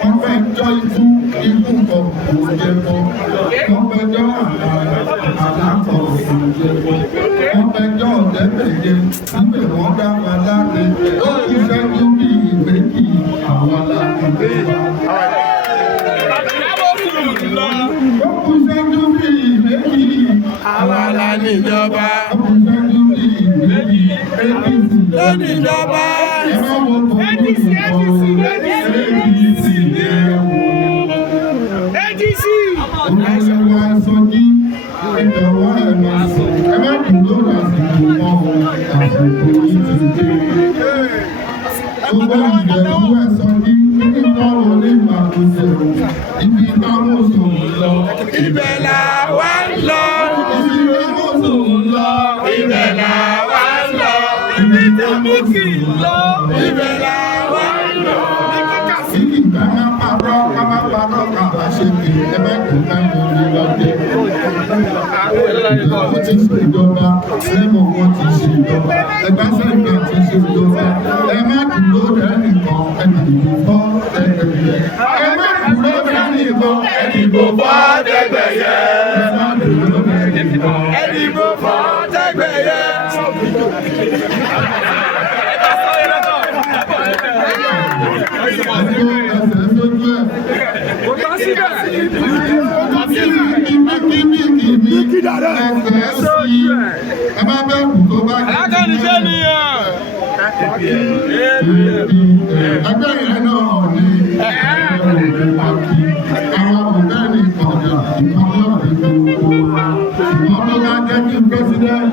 Wọ́n fẹ́ jọ ikú kan kò jẹ mọ́. Wọ́n fẹ́ jọ àlàkọ̀ kò jẹ mọ́. Wọ́n fẹ́ jọ ọ̀dẹ́bẹ̀yẹ síbẹ̀ wọ́n dá wa láre. Ó kú sẹ́jú bí ìgbéjì àwọn láre. Ó kú sẹ́jú bí ìgbéjì àwọn láre ìjọba. Ó kú sẹ́jú bí ìgbéjì APC lónìí ìjọba. Ibẹ̀ la wá ń lọ. Ibẹ̀ la wá ń lọ. Ibi tí mo kì í lọ. Ibẹ̀ la wá ń lọ. Ká má parọ́ ká ṣe kì í ẹgbẹ́ ká mọ ní lọ́dẹ. Wọ́n ti ṣe ìjọba, lẹ́mọ̀ wọ́n ti ṣe ìjọba, ẹgbẹ́ sẹ́gbẹ́ ti ṣe ìjọba. Ẹ má dúró lẹ́nìkan, ẹnìkan fọ́ ẹgbẹ̀yẹ. Ẹ má dúró lẹ́nìkan, ẹnìkan fọ́ ẹgbẹ̀yẹ. Ẹ má dúró lẹ́nìkan, ẹnìkan fọ́ ẹgbẹ̀yẹ. Alákànníṣẹ́ nìyẹn. Ẹgbẹ́ yẹn náà ní àwọn ọ̀gá ní ìkọ̀ọ̀dà ìkọ̀ọ̀dà ìgbòho. Wọ́n tó bá jẹ́ kí president.